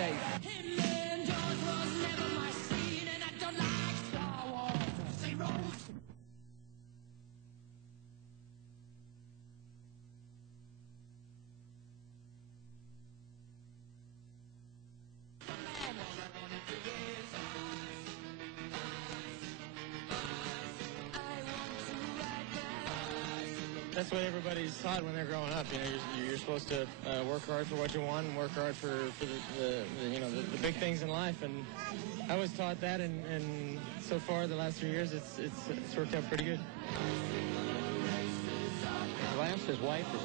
say. That's what everybody's taught when they're growing up. You know, you're supposed to work hard for what you want and work hard for the big things in life. And I was taught that, and so far the last 3 years, it's worked out pretty good. Lance's wife is.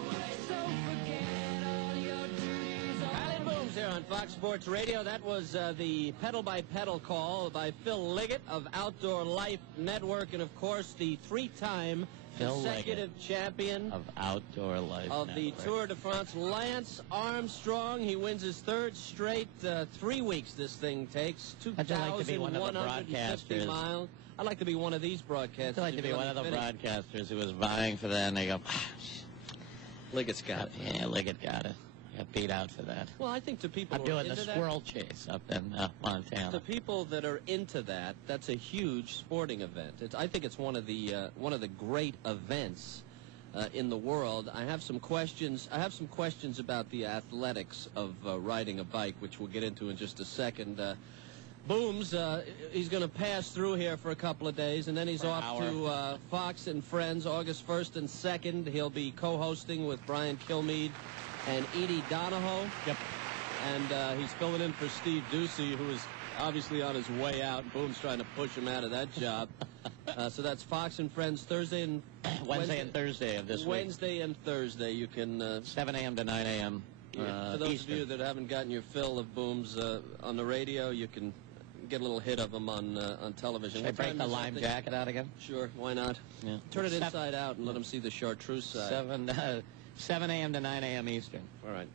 Kiley Booms here on Fox Sports Radio. That was the Pedal by Pedal call by Phil Liggett of Outdoor Life Network, and of course the three-time consecutive champion of Outdoor Life of the Tour de France, Lance Armstrong. He wins his third straight 3 weeks this thing takes. 2,150 miles. I'd like to be one of these broadcasters. I'd like to be one of the broadcasters who was vying for that, and they go, Liggett's got it. Yeah, Liggett got it. Got beat out for that. Well, I think to people I'm doing the squirrel chase up in Montana. To people that are into that, that's a huge sporting event. I think it's one of the great events in the world. I have some questions. About the athletics of riding a bike, which we'll get into in just a second. Booms, he's going to pass through here for a couple of days, and then he's off to Fox and Friends August 1st and 2nd. He'll be co-hosting with Brian Kilmeade and Edie Donahoe. Yep. And he's filling in for Steve Ducey, who is obviously on his way out. Boom's trying to push him out of that job. So that's Fox and Friends Thursday and Wednesday and Thursday of this week. Wednesday and Thursday. You can 7 a.m. to 9 a.m. For those Eastern. of you that haven't gotten your fill of Booms on the radio, you can get a little hit of them on television. Should I break the lime jacket out again? Sure, why not? Yeah. Turn it inside out and let them see the chartreuse side. 7 a.m. to 9 a.m. Eastern. All right.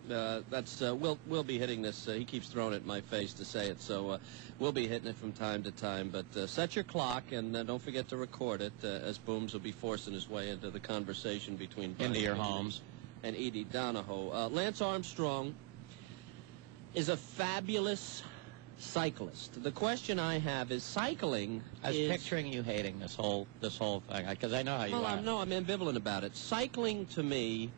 That's we'll be hitting this. He keeps throwing it in my face to say it, so we'll be hitting it from time to time. But set your clock and don't forget to record it, as Booms will be forcing his way into the conversation between into your homes and Edie Donahoe. Lance Armstrong is a fabulous cyclist. The question I have is cycling. I was picturing you hating this whole thing because I know how you are. I'm ambivalent about it. Cycling to me,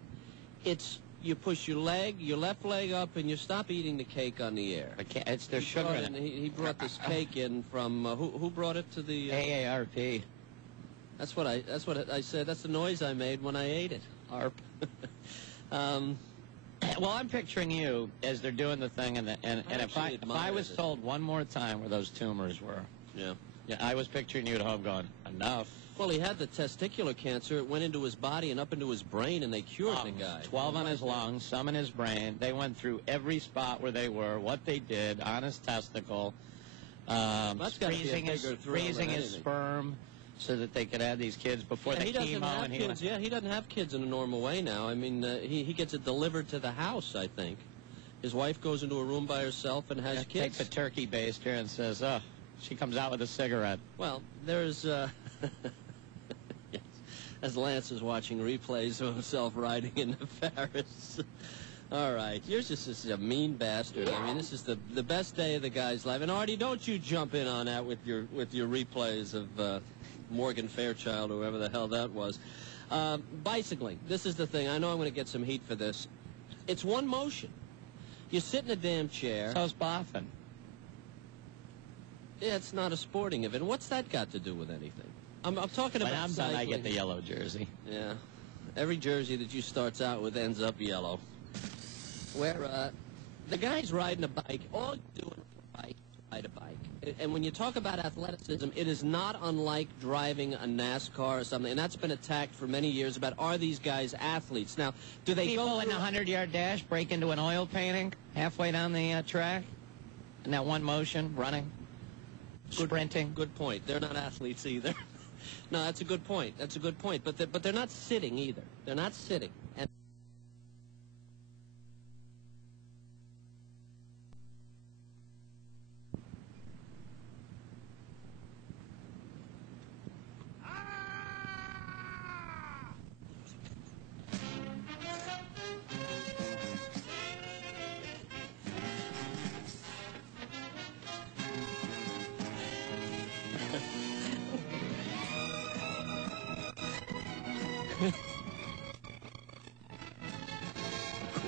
it's you push your left leg up, and you stop eating the cake on the air. It's there's sugar in it. He brought this cake in from who brought it to the AARP. That's what I said. That's the noise I made when I ate it. ARP. Well, I'm picturing you as they're doing the thing, and if I was told one more time where those tumors were, yeah, I was picturing you at home going, enough. Well, he had the testicular cancer. It went into his body and up into his brain, and they cured the guy. 12 on his lungs, some in his brain. They went through every spot where they were, what they did on his testicle, freezing his sperm, so that they could have these kids before the chemo. He doesn't have kids in a normal way now. I mean, he gets it delivered to the house, I think. His wife goes into a room by herself and has kids. Takes a turkey baster and says, oh, she comes out with a cigarette. Well, there's, yes, as Lance is watching replays of himself riding into Paris. All right, you're just a mean bastard. I mean, this is the best day of the guy's life. And Artie, don't you jump in on that with your replays of Morgan Fairchild, or whoever the hell that was. Bicycling. This is the thing. I know I'm going to get some heat for this. It's one motion. You sit in a damn chair. So's boffin. Yeah, it's not a sporting event. What's that got to do with anything? I'm talking about when I'm cycling. done, I get the yellow jersey. Yeah. Every jersey that you starts out with ends up yellow. Where the guy's riding a bike, all you're doing with a bike is ride a bike. And when you talk about athleticism, it is not unlike driving a NASCAR or something. And that's been attacked for many years about, are these guys athletes? Now, do they People in a 100-yard dash break into an oil painting halfway down the track? In that one motion, running, sprinting? Good point. They're not athletes either. No, that's a good point. That's a good point. But they're not sitting either. They're not sitting. And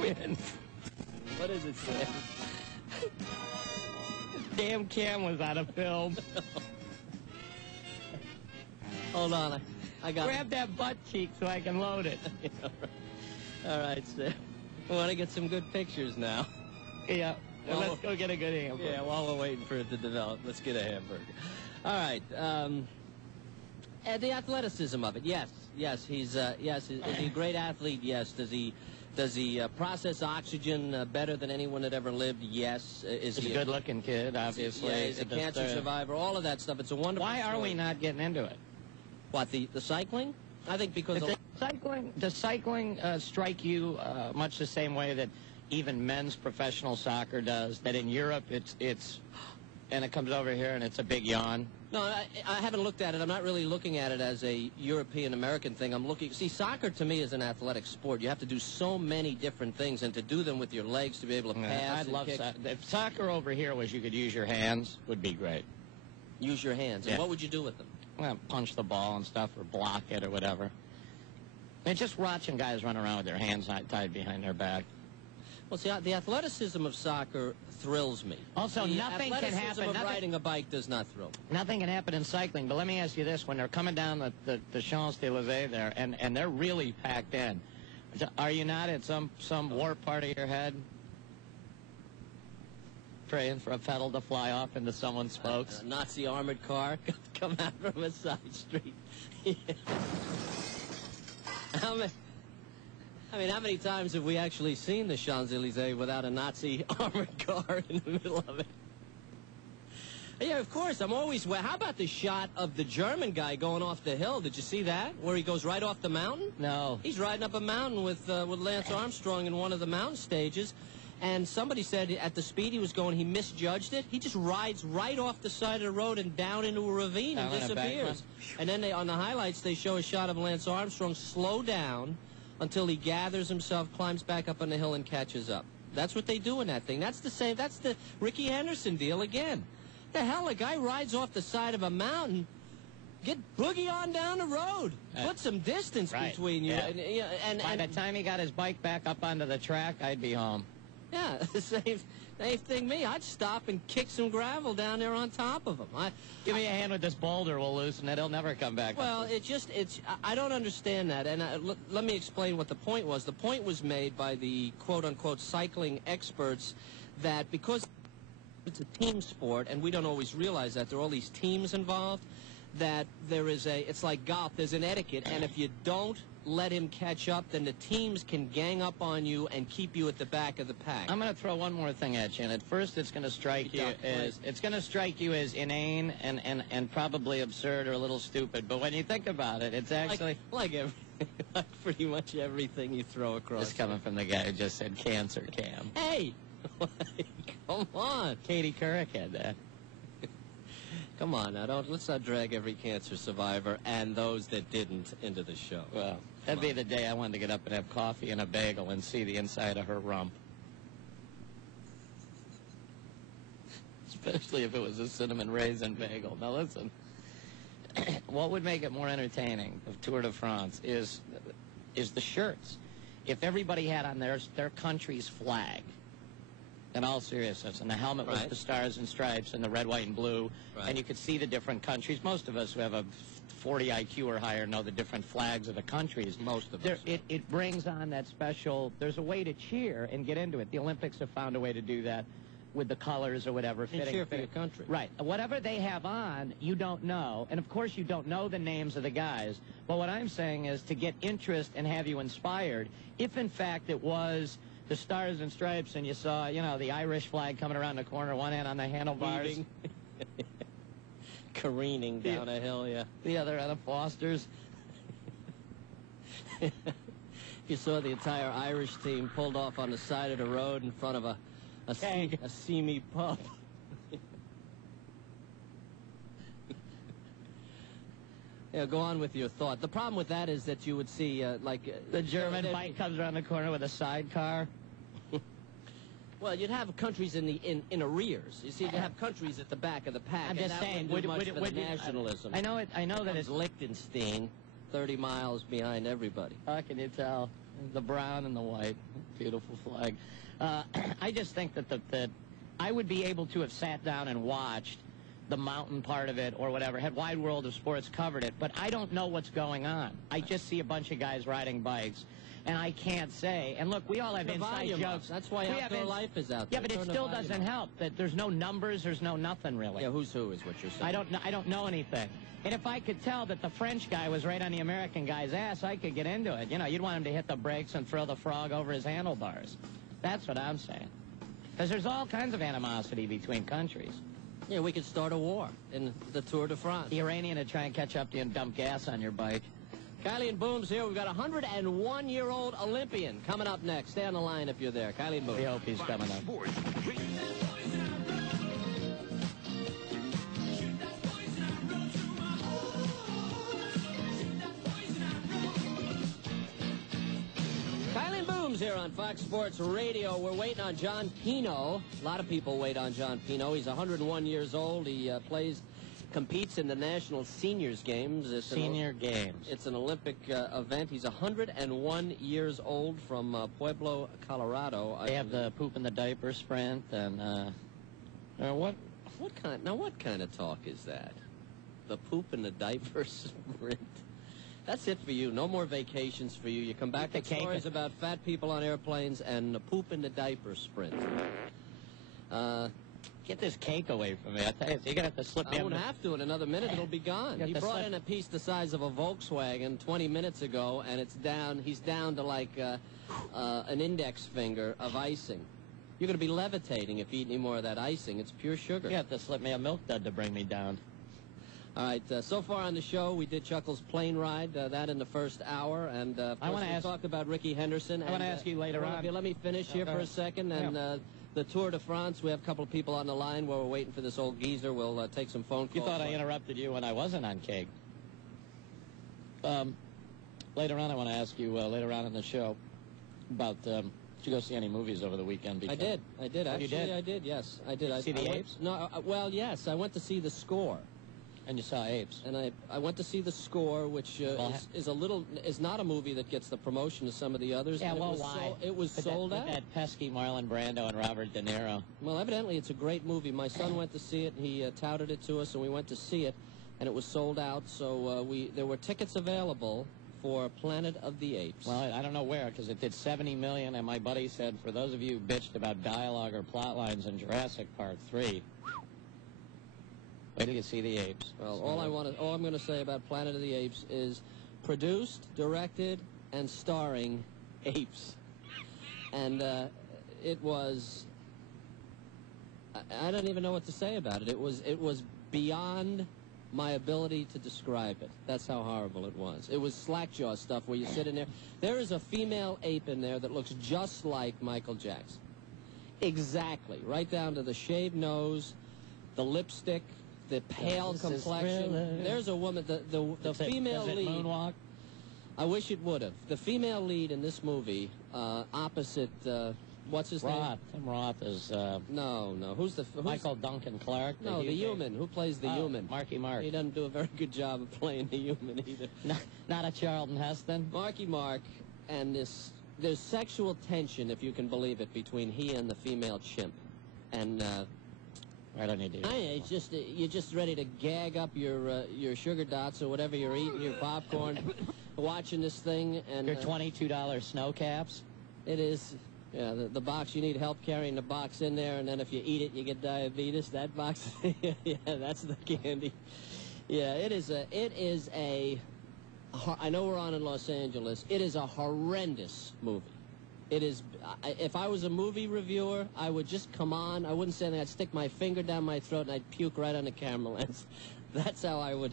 spin. What is it, Sam? Damn cam was out of film. Hold on, I got. Grab that butt cheek so I can load it. All right, Sam. I want to get some good pictures now. Yeah. Well, let's go get a good hamburger. Yeah, while we're waiting for it to develop, let's get a hamburger. All right. And the athleticism of it, yes. Is he a great athlete? Yes. Does he process oxygen better than anyone that ever lived? Yes. He's a good-looking kid, obviously. Yeah, he's a cancer survivor. All of that stuff. It's a wonderful. Why are we not getting into it? What, the cycling? I think because does cycling strike you much the same way that even men's professional soccer does? That in Europe it's and it comes over here and it's a big yawn. No, I haven't looked at it. I'm not really looking at it as a European-American thing. See, soccer to me is an athletic sport. You have to do so many different things, and to do them with your legs, to be able to pass I'd and love kick. If soccer over here was you could use your hands, would be great. Use your hands. And what would you do with them? Well, punch the ball and stuff, or block it, or whatever. And just watching guys run around with their hands tied behind their back. Well, see, the athleticism of soccer thrills me. Also, nothing can happen. Athleticism of riding a bike does not thrill me. Nothing can happen in cycling. But let me ask you this: when they're coming down the Champs-Élysées there, and they're really packed in, are you not at some warped part of your head praying for a pedal to fly off into someone's spokes? A Nazi armored car come out from a side street. How many times have we actually seen the Champs-Élysées without a Nazi armored car in the middle of it? Yeah, of course. I'm always... How about the shot of the German guy going off the hill? Did you see that? Where he goes right off the mountain? No. He's riding up a mountain with Lance Armstrong in one of the mountain stages. And somebody said at the speed he was going, he misjudged it. He just rides right off the side of the road and down into a ravine and disappears. And then on the highlights, they show a shot of Lance Armstrong slow down until he gathers himself, climbs back up on the hill, and catches up. That's what they do in that thing. That's the same. That's the Ricky Henderson deal again. The hell, a guy rides off the side of a mountain. Get boogie on down the road. Put some distance between you. Yeah. And by the time he got his bike back up onto the track, I'd be home. Yeah, the same thing me. I'd stop and kick some gravel down there on top of him. Give me a hand with this boulder, we'll loosen it. He'll never come back. Well, I don't understand that. And let me explain what the point was. The point was made by the quote-unquote cycling experts that because it's a team sport, and we don't always realize that there are all these teams involved, that it's like golf, there's an etiquette, and if you don't let him catch up, then the teams can gang up on you and keep you at the back of the pack. I'm going to throw one more thing at you, and at first it's going to strike you as inane and probably absurd or a little stupid. But when you think about it, it's actually like pretty much everything you throw across. This coming from the guy who just said cancer cam. Hey, come on, Katie Couric had that. Come on now, let's not drag every cancer survivor and those that didn't into the show. Well, that'd be the day I wanted to get up and have coffee and a bagel and see the inside of her rump. Especially if it was a cinnamon raisin bagel. Now listen, what would make it more entertaining of Tour de France is the shirts. If everybody had on their country's flag, in all seriousness, and the helmet was the stars and stripes and the red, white, and blue, and you could see the different countries. Most of us who have a 40 IQ or higher know the different flags of the countries. Most of us. It brings on that special, there's a way to cheer and get into it. The Olympics have found a way to do that with the colors or whatever. And cheer for your country. Right. Whatever they have on, you don't know. And, of course, you don't know the names of the guys. But what I'm saying is to get interest and have you inspired, if, in fact, it was the stars and stripes, and you saw, the Irish flag coming around the corner, one hand on the handlebars. Careening down a hill, yeah. The other on the Fosters. You saw the entire Irish team pulled off on the side of the road in front of a seamy pub. Yeah, go on with your thought. The problem with that is that you would see, the German bike comes around the corner with a sidecar. Well, you'd have countries in arrears. You see, you'd have countries at the back of the pack. I'm just saying, would nationalism. I know that it's Liechtenstein, 30 miles behind everybody. How can you tell? The brown and the white. Beautiful flag. I just think that I would be able to have sat down and watched the mountain part of it or whatever, had Wide World of Sports covered it, but I don't know what's going on. I just see a bunch of guys riding bikes, and I can't say. And look, we all have inside jokes. That's why Outdoor Life is out Yeah, there. but it still doesn't help that there's no numbers, there's no nothing really. Yeah, who's who is what you're saying. I don't know anything. And if I could tell that the French guy was right on the American guy's ass, I could get into it. You know, you'd want him to hit the brakes and throw the frog over his handlebars. That's what I'm saying. Because there's all kinds of animosity between countries. Yeah, we could start a war in the Tour de France. The Iranian would try and catch up to you and dump gas on your bike. Kiley and Boom's here. We've got a 101-year-old Olympian coming up next. Stay on the line if you're there. Kiley and Boom. We hope he's coming up. Here on Fox Sports Radio. We're waiting on John Pino. A lot of people wait on John Pino. He's 101 years old. He competes in the National Seniors Games. It's an Olympic event. He's 101 years old from Pueblo, Colorado. They have the poop in the diaper sprint and what kind of talk is that? The poop in the diaper sprint. That's it for you. No more vacations for you. You come back with stories about fat people on airplanes and the poop in the diaper sprint. Get this cake away from me. I tell you, you're going to have to slip me. I won't have to. In another minute, it'll be gone. He brought in a piece the size of a Volkswagen 20 minutes ago, and it's down. He's down to like an index finger of icing. You're going to be levitating if you eat any more of that icing. It's pure sugar. You have to slip me a milk dud to bring me down. All right, so far on the show, we did Chuckle's plane ride, that in the first hour, and I want to talk about Ricky Henderson. I want to ask you later on. Let me finish here for a second, and the Tour de France, we have a couple of people on the line while we're waiting for this old geezer. We'll take some phone calls. You thought I interrupted you when I wasn't on cake. Later on, I want to ask you, later on in the show, about, did you go see any movies over the weekend? I did. Actually, you did? I did, yes. I did. See the Apes? No, well, yes. I went to see The Score. And you saw Apes. And I went to see The Score, which is not a movie that gets the promotion of some of the others. Yeah, well, why? It was sold out. With that pesky Marlon Brando and Robert De Niro. Well, evidently it's a great movie. My son went to see it. He touted it to us, and we went to see it, and it was sold out. So there were tickets available for Planet of the Apes. Well, I don't know where, because it did $70 million, and my buddy said, for those of you who bitched about dialogue or plot lines in Jurassic Park 3, wait till you see the Apes. Well, all I'm going to say about Planet of the Apes is produced, directed, and starring apes. And it was, I don't even know what to say about it. It was beyond my ability to describe it. That's how horrible it was. It was slackjaw stuff where you sit in there. There is a female ape in there that looks just like Michael Jackson. Exactly. Right down to the shaved nose, the lipstick, the pale complexion. There's a woman, the female lead. Moonwalk? I wish it would have. The female lead in this movie, opposite, what's his name? Tim Roth is... No. Who's Michael Duncan Clark? No, the human. Who plays the human? Marky Mark. He doesn't do a very good job of playing the human either. Not a Charlton Heston? Marky Mark, and there's sexual tension, if you can believe it, between he and the female chimp. And... I don't need to. It's just you're just ready to gag up your sugar dots or whatever you're eating, your popcorn, watching this thing, and your $22 snow caps. It is, yeah. The box, you need help carrying the box in there, and then if you eat it, you get diabetes. That box, yeah, that's the candy. Yeah, it is a. I know we're on in Los Angeles. It is a horrendous movie. It is. If I was a movie reviewer, I would just come on. I wouldn't say anything. I'd stick my finger down my throat and I'd puke right on the camera lens. That's how I would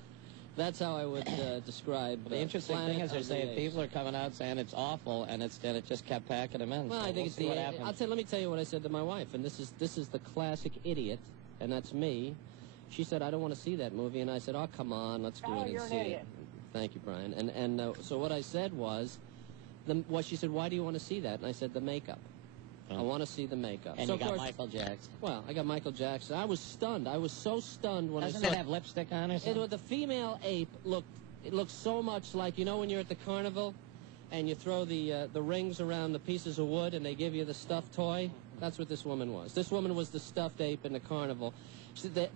describe. The interesting thing is, they're saying people are coming out saying it's awful, and it just kept packing them in. Well, so I think we'll see what happens. Let me tell you what I said to my wife, and this is the classic idiot, and that's me. She said, I don't want to see that movie, and I said, oh, come on, let's do it and see it. Thank you, Brian. And so what I said was. She said, why do you want to see that? And I said, the makeup. Oh. I want to see the makeup. And so you got Michael Jackson. Well, I got Michael Jackson. I was stunned. I was so stunned when I saw it. Doesn't it have lipstick on or something? The female ape looked so much like, when you're at the carnival and you throw the rings around the pieces of wood, and they give you the stuffed toy. That's what this woman was. This woman was the stuffed ape in the carnival.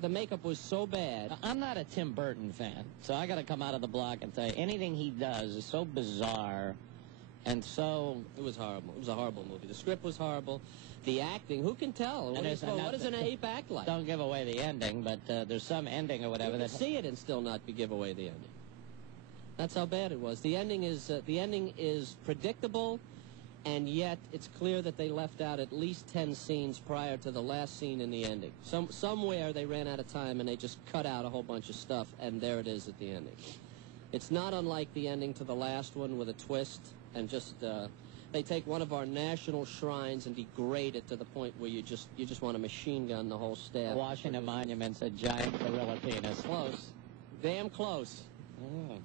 The makeup was so bad. I'm not a Tim Burton fan, so I got to come out of the block and tell you, anything he does is so bizarre, and so... It was horrible. It was a horrible movie. The script was horrible. The acting, who can tell? What does an ape act like? Don't give away the ending, but there's some ending or whatever. You can see it and still not give away the ending. That's how bad it was. The ending is predictable, and yet it's clear that they left out at least 10 scenes prior to the last scene in the ending. Somewhere they ran out of time and they just cut out a whole bunch of stuff, and there it is at the ending. It's not unlike the ending to the last one with a twist, and just they take one of our national shrines and degrade it to the point where you just want to machine gun the whole staff. The Washington Monument's a giant gorilla penis. Close. Damn close.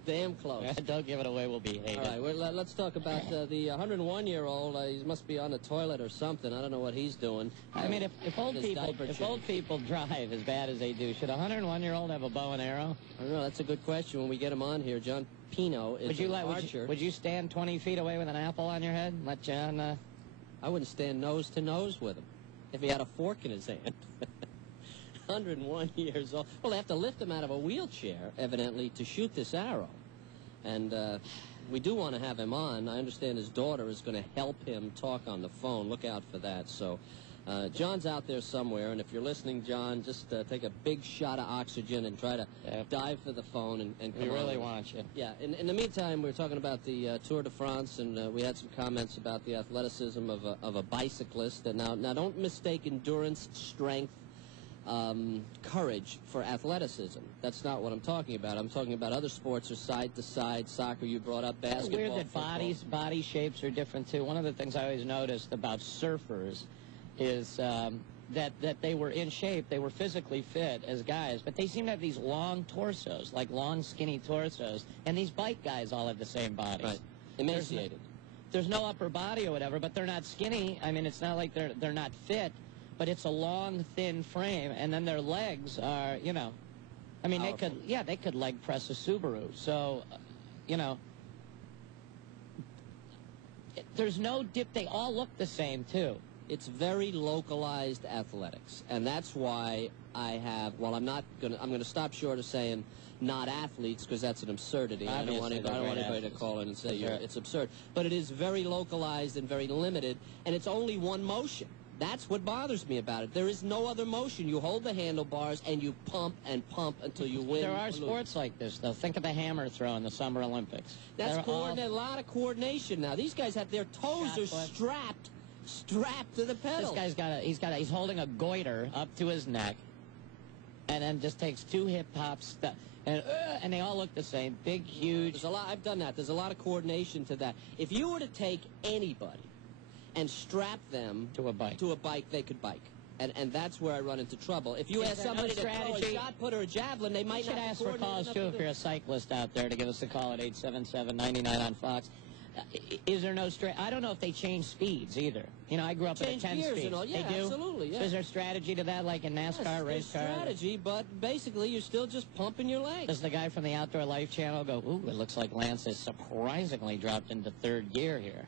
Damn close. Don't give it away, we'll be hated. All right, let's talk about the 101-year-old. He must be on the toilet or something. I don't know what he's doing. I mean, if old people drive as bad as they do, should a 101-year-old have a bow and arrow? I don't know. That's a good question. When we get him on here, John Pino is an archer. Would you stand 20 feet away with an apple on your head and let John... I wouldn't stand nose to nose with him if he had a fork in his hand. 101 years old. Well, they have to lift him out of a wheelchair, evidently, to shoot this arrow. And we do want to have him on. I understand his daughter is going to help him talk on the phone. Look out for that. So John's out there somewhere, and if you're listening, John, just take a big shot of oxygen and try to dive for the phone and come We really on. want you. Yeah. In the meantime, we're talking about the Tour de France, and we had some comments about the athleticism of a bicyclist. And now don't mistake endurance, strength, courage for athleticism. That's not what I'm talking about. I'm talking about other sports or side-to-side. Soccer, you brought up, basketball. It's weird that body shapes are different, too. One of the things I always noticed about surfers is that they were in shape, they were physically fit as guys, but they seem to have these long torsos, like long, skinny torsos, and these bike guys all have the same bodies. Right. Emaciated. There's no upper body or whatever, but they're not skinny. I mean, it's not like they're not fit, but it's a long, thin frame, and then their legs are, you know, I mean, powerful. they could leg press a Subaru. So, you know, there's no dip. They all look the same, too. It's very localized athletics, and that's why I'm going to stop short of saying not athletes, because that's an absurdity. I don't want anybody to call in and say it's absurd. But it is very localized and very limited, and it's only one motion. That's what bothers me about it. There is no other motion. You hold the handlebars and you pump and pump until you win. There are sports like this, though. Think of the hammer throw in the Summer Olympics. That's a lot of coordination now. These guys have their toes are strapped to the pedal. This guy's he's holding a goiter up to his neck, and then just takes two hip hops, and they all look the same. Big, huge. There's a lot. I've done that. There's a lot of coordination to that. If you were to take anybody and strap them to a bike, they could bike. And that's where I run into trouble. If you ask somebody to throw a shot put or a javelin, they might not be ask for calls, too, if you're a cyclist out there, to give us a call at 877-99 on Fox. Is there no I don't know if they change speeds either. You know, I grew up at a 10 speed. And all. Yeah, they do? Absolutely. Yeah. So is there strategy to that, like in NASCAR, race car? Strategy, but basically you're still just pumping your legs. Does the guy from the Outdoor Life channel go, ooh, it looks like Lance has surprisingly dropped into third gear here?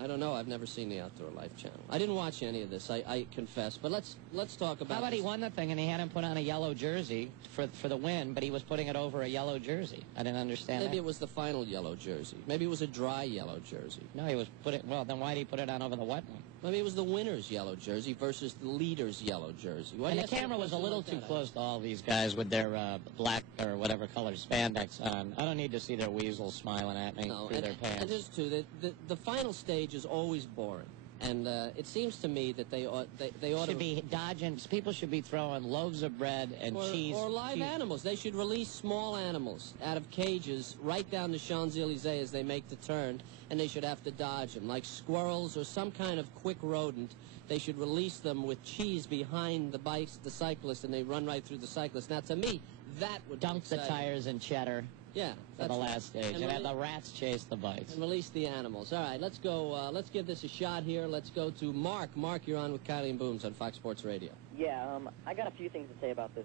I don't know. I've never seen the Outdoor Life channel. I didn't watch any of this. I confess. But let's talk about. How about he won the thing and he had him put on a yellow jersey for the win, but he was putting it over a yellow jersey. I didn't understand. Maybe it was the final yellow jersey. Maybe it was a dry yellow jersey. No, he was well, then why did he put it on over the wet one? Maybe it was the winner's yellow jersey versus the leader's yellow jersey. And the camera was a little too close to all these guys with their black or whatever color spandex on. I don't need to see their weasels smiling at me through their pants. And there's too, the final stage is always boring. And it seems to me that they ought to be dodging. People should be throwing loaves of bread and cheese. Or live animals. They should release small animals out of cages right down the Champs-Élysées as they make the turn, and they should have to dodge them. Like squirrels or some kind of quick rodent, they should release them with cheese behind the cyclist, and they run right through the cyclist. Now, to me, that would dunk the tires in cheddar. Yeah, for the last stage, and have the rats chase the bikes. And release the animals. All right, let's go. Let's give this a shot here. Let's go to Mark. Mark, you're on with Kiley and Booms on Fox Sports Radio. Yeah, I got a few things to say about this.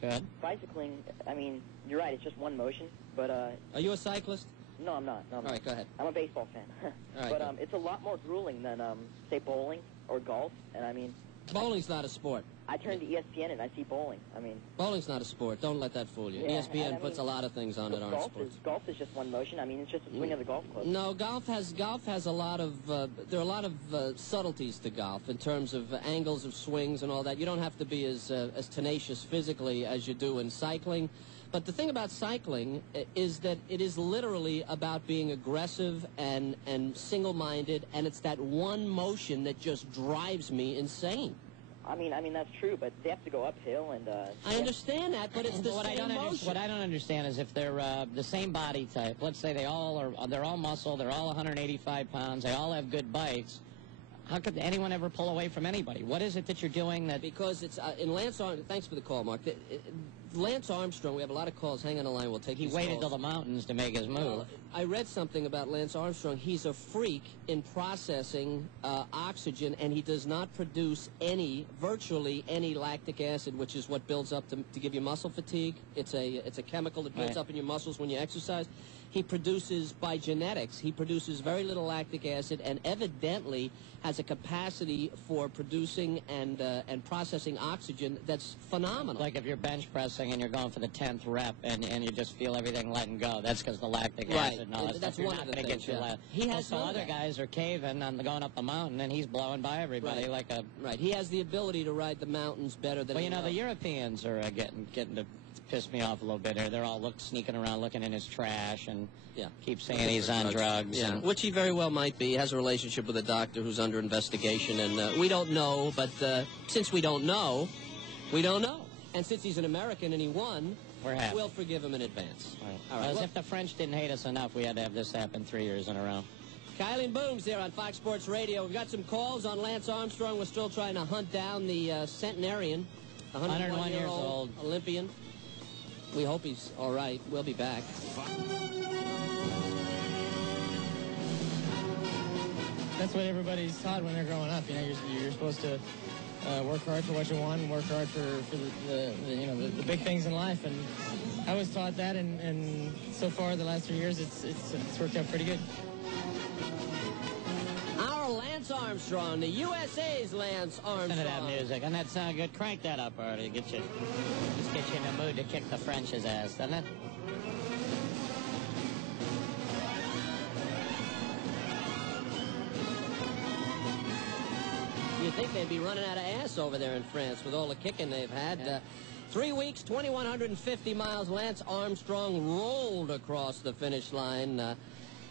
Good. Bicycling, I mean, you're right, it's just one motion, but... Are you a cyclist? No, I'm not. No, I'm All right, go ahead. I'm a baseball fan. All right, but it's a lot more grueling than, say, bowling or golf. And, I mean... Bowling's not a sport. I turn to ESPN and I see bowling. I mean... Bowling's not a sport. Don't let that fool you. Yeah, ESPN puts a lot of things on that aren't sports. Golf is just one motion. I mean, it's just a swing of the golf club. No, golf has a lot of... there are a lot of subtleties to golf in terms of angles of swings and all that. You don't have to be as tenacious physically as you do in cycling. But the thing about cycling is that it is literally about being aggressive and single-minded, and it's that one motion that just drives me insane. I mean that's true, but they have to go uphill, and I understand that, but it's the same motion. What I don't understand is if they're the same body type. Let's say they're all muscle, they're all 185 pounds, they all have good bikes. How could anyone ever pull away from anybody? What is it that you're doing that... Because it's in Lance Armstrong... Thanks for the call, Mark. Lance Armstrong, we have a lot of calls. Hang on the line. We'll take these calls. He waited till the mountains to make his move. Well, I read something about Lance Armstrong. He's a freak in processing oxygen, and he does not produce virtually any lactic acid, which is what builds up to give you muscle fatigue. It's a chemical that builds up in your muscles when you exercise. He produces, by genetics, he produces very little lactic acid and evidently has a capacity for producing and processing oxygen that's phenomenal. Like if you're bench pressing and you're going for the 10th rep and you just feel everything letting go, that's because the lactic acid and all that that's stuff. one of the things, He has some other guys are caving on going up the mountain and he's blowing by everybody like a... Right, he has the ability to ride the mountains better than... Well, you know, the Europeans are getting to piss me off a little bit here. They're all sneaking around looking in his trash and keep saying he's on drugs. Yeah, which he very well might be. He has a relationship with a doctor who's under investigation, and we don't know, but since we don't know, we don't know. And since he's an American and he won, we'll forgive him in advance. All right. As if the French didn't hate us enough, we had to have this happen 3 years in a row. Kiley and Booms here on Fox Sports Radio. We've got some calls on Lance Armstrong. We're still trying to hunt down the centenarian, 101-year-old Olympian. We hope he's all right. We'll be back. That's what everybody's taught when they're growing up. You know, you're supposed to work hard for what you want and work hard for the big things in life. And I was taught that, and so far the last 3 years it's worked out pretty good. Our Lance Armstrong, the USA's Lance Armstrong. Listen to that music. Doesn't that sound good? Crank that up, Artie. Just get you in the mood to kick the French's ass, doesn't it? You'd think they'd be running out of ass over there in France with all the kicking they've had. 3 weeks, 2,150 miles. Lance Armstrong rolled across the finish line.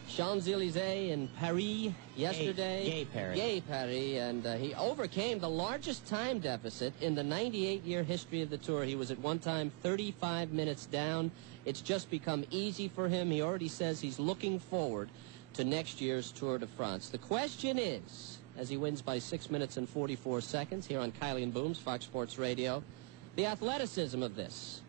Champs-Élysées in Paris yesterday. Gay Paris. And he overcame the largest time deficit in the 98-year history of the Tour. He was at one time 35 minutes down. It's just become easy for him. He already says he's looking forward to next year's Tour de France. The question is, as he wins by 6 minutes and 44 seconds here on Kiley and Booms, Fox Sports Radio, the athleticism of this.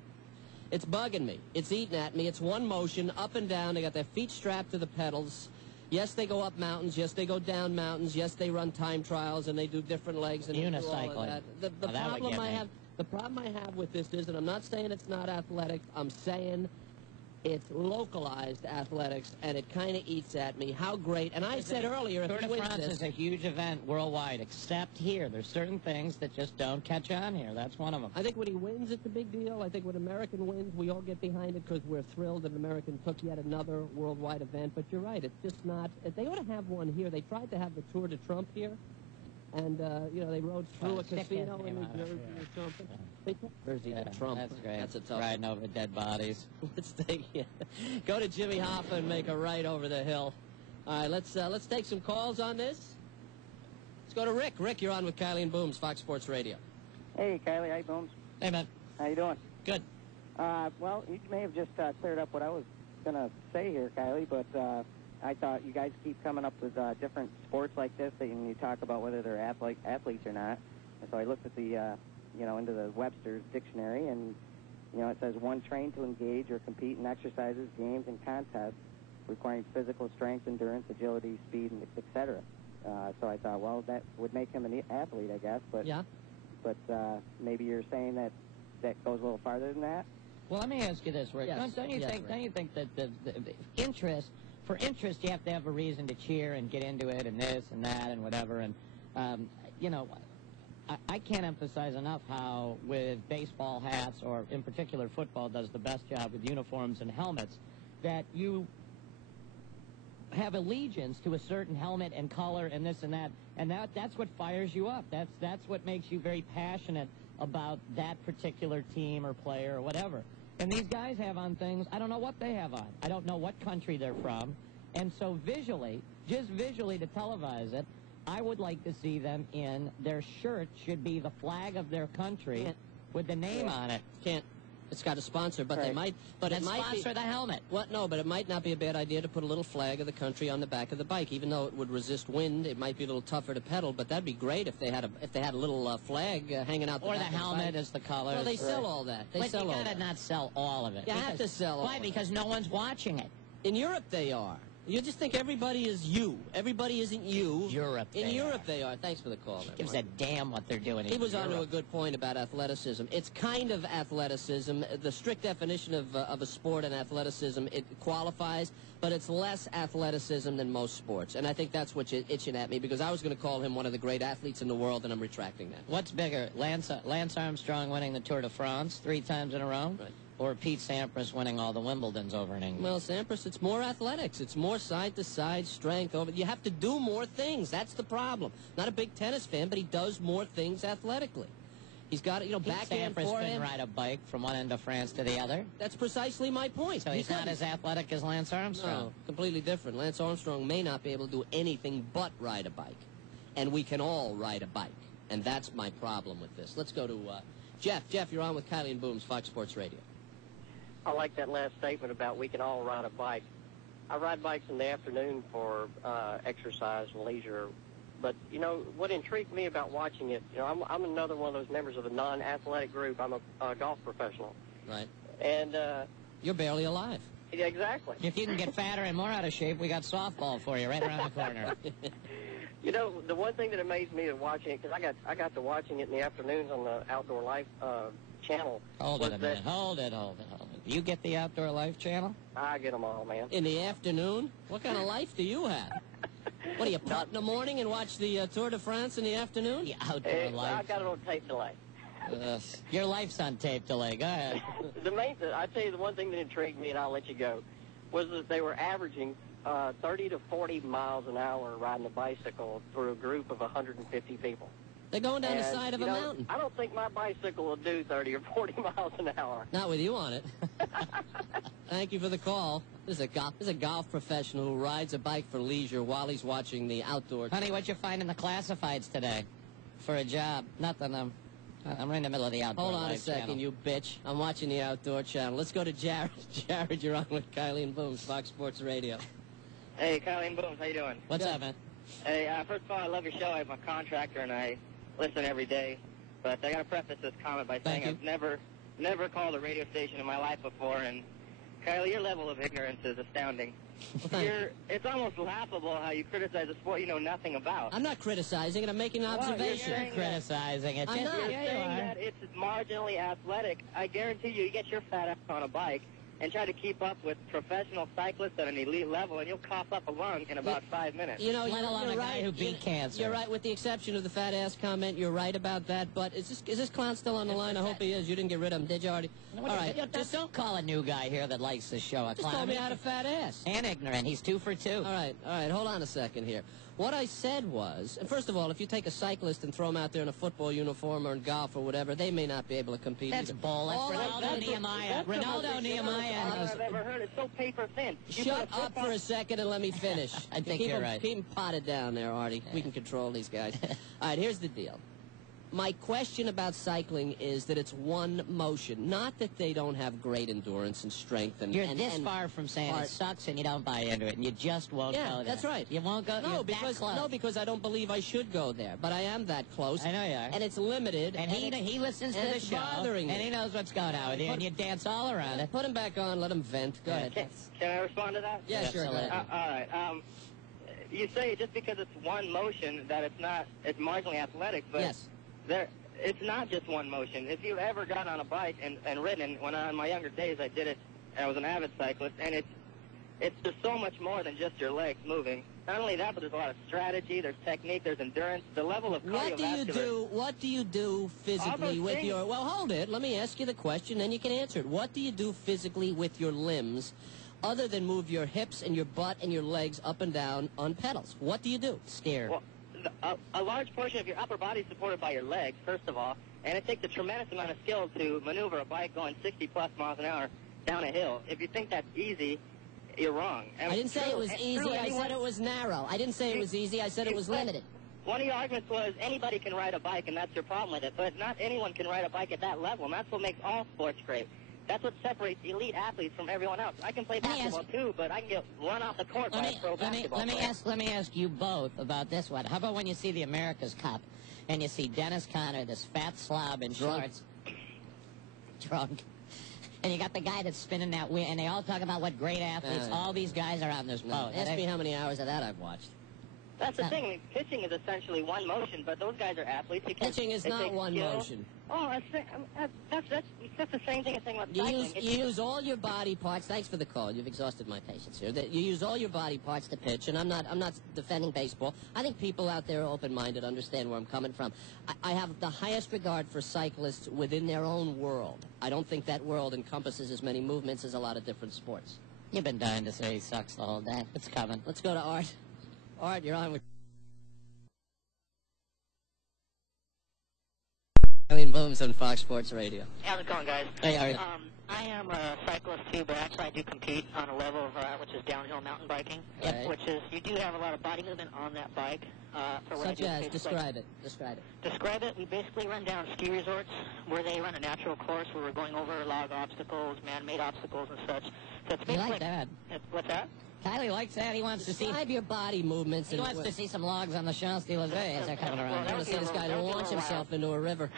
It's bugging me. It's eating at me. It's one motion, up and down. They got their feet strapped to the pedals. Yes, they go up mountains. Yes, they go down mountains. Yes, they run time trials and they do different legs and unicycling. All of that. The problem I have with this is, and I'm not saying it's not athletic. I'm saying it's localized athletics, and it kind of eats at me. How great. And I said earlier, Tour de France is a huge event worldwide, except here. There's certain things that just don't catch on here. That's one of them. I think when he wins, it's a big deal. I think when American wins, we all get behind it because we're thrilled that an American took yet another worldwide event. But you're right. It's just not. They ought to have one here. They tried to have the Tour de Trump here. And, they rode through a casino in New Jersey or something. They took Jersey to Trump. That's great. That's a tough Riding over dead bodies. Let's go to Jimmy Hoffa and make a right over the hill. All right, let's take some calls on this. Let's go to Rick. Rick, you're on with Kiley and Booms, Fox Sports Radio. Hey, Kiley. Hi, Booms. Hey, man. How you doing? Good. Well, you may have just cleared up what I was going to say here, Kiley, but I thought you guys keep coming up with different sports like this, and you talk about whether they're athletes or not. And so I looked at the, into the Webster's dictionary, and, it says one trained to engage or compete in exercises, games, and contests requiring physical strength, endurance, agility, speed, and et cetera. So I thought, well, that would make him an athlete, I guess. But yeah. But maybe you're saying that goes a little farther than that? Well, let me ask you this, Rick. Yes. Don't you think that the interest for interest, you have to have a reason to cheer and get into it and this and that and whatever. And, you know, I can't emphasize enough how with baseball hats, or in particular football does the best job with uniforms and helmets, that you have allegiance to a certain helmet and color and this and that, and that's what fires you up. That's what makes you very passionate about that particular team or player or whatever. And these guys have on things, I don't know what they have on. I don't know what country they're from. And so visually, just visually to televise it, I would like to see them in, their shirt should be the flag of their country with the name on it. It's got a sponsor, but they might. But it might sponsor the helmet. What? No, but it might not be a bad idea to put a little flag of the country on the back of the bike, even though it would resist wind. It might be a little tougher to pedal, but that'd be great if they had a little flag hanging out. Or the back helmet of the as the colors. Well, they sell all that. But you gotta not sell all of it. You have to sell all. Why? Because no one's watching it. In Europe, they are. You just think everybody is you. Everybody isn't you. In Europe, they are. Thanks for the call. Gives a damn what they're doing. He was onto a good point about athleticism. It's kind of athleticism. The strict definition of a sport and athleticism, it qualifies, but it's less athleticism than most sports. And I think that's what's itching at me, because I was going to call him one of the great athletes in the world, and I'm retracting that. What's bigger, Lance Armstrong winning the Tour de France 3 times in a row? Right. Or Pete Sampras winning all the Wimbledons over in England? Well, Sampras, it's more athletics. It's more side-to-side strength. You have to do more things. That's the problem. Not a big tennis fan, but he does more things athletically. He's got, backhand, Sampras forehand. couldn't ride a bike from one end of France to the other. That's precisely my point. So he's not as athletic as Lance Armstrong. No, completely different. Lance Armstrong may not be able to do anything but ride a bike. And we can all ride a bike. And that's my problem with this. Let's go to Jeff. Jeff, you're on with Kiley and Boom's Fox Sports Radio. I like that last statement about we can all ride a bike. I ride bikes in the afternoon for exercise and leisure. But, what intrigued me about watching it, I'm another one of those members of a non-athletic group. I'm a golf professional. Right. And you're barely alive. Yeah, exactly. If you can get fatter and more out of shape, we got softball for you right around the corner. The one thing that amazed me of watching it, because I got to watching it in the afternoons on the Outdoor Life channel. Hold it a minute. Hold it. You get the Outdoor Life channel? I get them all, man. In the afternoon? What kind of life do you have? What, do you putt in the morning and watch the Tour de France in the afternoon? The Outdoor Life. I got it on tape delay. Your life's on tape delay. Go ahead. I tell you, the one thing that intrigued me, and I'll let you go, was that they were averaging 30 to 40 miles an hour riding a bicycle through a group of 150 people. They're going down the side of a mountain. I don't think my bicycle will do 30 or 40 miles an hour. Not with you on it. Thank you for the call. This is a golf professional who rides a bike for leisure while he's watching the outdoor. Honey, what'd you find in the classifieds today for a job? Nothing. I'm right in the middle of the Outdoor Life Hold on a second, channel. you bitch. I'm watching the Outdoor channel. Let's go to Jared. Jared, you're on with Kiley and Boom's Fox Sports Radio. Hey, Kiley and Booms, how you doing? What's up, man? Hey, first of all, I love your show. I'm a contractor, and I listen every day. But I got to preface this comment by saying I've never called a radio station in my life before, and Kiley, your level of ignorance is astounding. It's almost laughable how you criticize a sport you know nothing about. I'm not criticizing it. I'm making an observation. You're criticizing it. I'm not. You're saying that it's marginally athletic. I guarantee you get your fat ass on a bike and try to keep up with professional cyclists at an elite level, and you'll cough up a lung in about 5 minutes. Let alone a guy who beat cancer. You're right, with the exception of the fat ass comment. You're right about that. But is this clown still on the line? I hope he is. You didn't get rid of him, did you already? All right. Just don't call a new guy here that likes the show a clown. Just told me I had a fat ass. And ignorant. He's 2 for 2. All right. Hold on a second here. What I said was, and first of all, if you take a cyclist and throw him out there in a football uniform or in golf or whatever, they may not be able to compete. That's bull. That's Ronaldo Nehemiah. Ronaldo Nehemiah. I've ever heard. It's so paper thin. Shut up for a second and let me finish. I think you're right. Keep him potted down there, Artie. We can control these guys. All right, here's the deal. My question about cycling is that it's one motion, not that they don't have great endurance and strength. You're this far from saying it sucks and you don't buy into it, and you just won't go there. Yeah, that's right. You won't go. No, because I don't believe I should go there, but I am that close. I know you are. And it's limited. And he listens to the show, and he knows what's going on with you, and you dance all around it. Put him back on. Let him vent. Go ahead. Can I respond to that? Yeah, sure. All right. You say just because it's one motion that it's marginally athletic, but yes. It's not just one motion. If you ever got on a bike and ridden, in my younger days I did it, and I was an avid cyclist, and it's just so much more than just your legs moving. Not only that, but there's a lot of strategy, there's technique, there's endurance. The level of cardiovascular... What do you do physically with your... Well, hold it. Let me ask you the question, then you can answer it. What do you do physically with your limbs other than move your hips and your butt and your legs up and down on pedals? What do you do? Steer. Well, a large portion of your upper body is supported by your legs, first of all, and it takes a tremendous amount of skill to maneuver a bike going 60-plus miles an hour down a hill. If you think that's easy, you're wrong. I didn't say it was easy. I said it was narrow. I didn't say it was easy. I said it was limited. One of your arguments was anybody can ride a bike, and that's your problem with it. But not anyone can ride a bike at that level, and that's what makes all sports great. That's what separates elite athletes from everyone else. I can play basketball too, but I can get run off the court by a pro basketball player. Let me ask you both about this one. How about when you see the America's Cup, and you see Dennis Conner, this fat slob in shorts, drunk, and you got the guy that's spinning that wheel, and they all talk about what great athletes. All these guys are on this boat. Ask me how many hours of that I've watched. That's the thing. I mean, pitching is essentially one motion, but those guys are athletes. Pitching is not one motion. Oh, that's the same thing as saying about cycling. You use all your body parts. Thanks for the call. You've exhausted my patience here. You use all your body parts to pitch, and I'm not defending baseball. I think people out there are open-minded, understand where I'm coming from. I have the highest regard for cyclists within their own world. I don't think that world encompasses as many movements as a lot of different sports. You've been dying to say he sucks the whole day. It's coming. Let's go to Art. Art, you're on with Kiley Booms on Fox Sports Radio. How's it going, guys? Hey, Art. I am a cyclist too, but actually I do compete on a level of which is downhill mountain biking. Right. Which is you do have a lot of body movement on that bike. Such as describe it. Describe it. We basically run down ski resorts where they run a natural course where we're going over log obstacles, man-made obstacles, and such. So it's basically like that. What's that? Kylie likes that. He wants to see your body movements. He wants to see some logs on the Champs-Élysées as they're coming around. I want to see this guy launch himself into a river.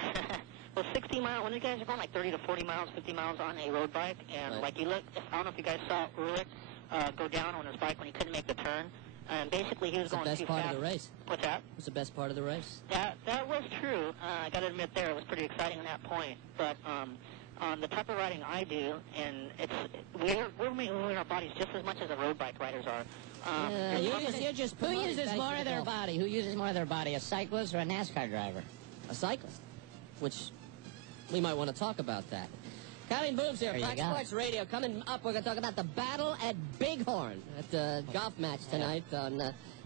Well, 60 miles, when you guys are going like 30 to 40 miles, 50 miles on a road bike, and like you look, I don't know if you guys saw Ulrich go down on his bike when he couldn't make the turn, and basically he was going too fast. The best part of the race. What's that? It was the best part of the race. That was true. I got to admit there, it was pretty exciting on that point, but on the type of riding I do, and we're moving our bodies just as much as the road bike riders are. Who uses more of their body? Who uses more of their body, a cyclist or a NASCAR driver? A cyclist, which we might want to talk about that. Kiley Booms here, Fox Sports Radio. Coming up, we're going to talk about the battle at Bighorn at the golf match tonight on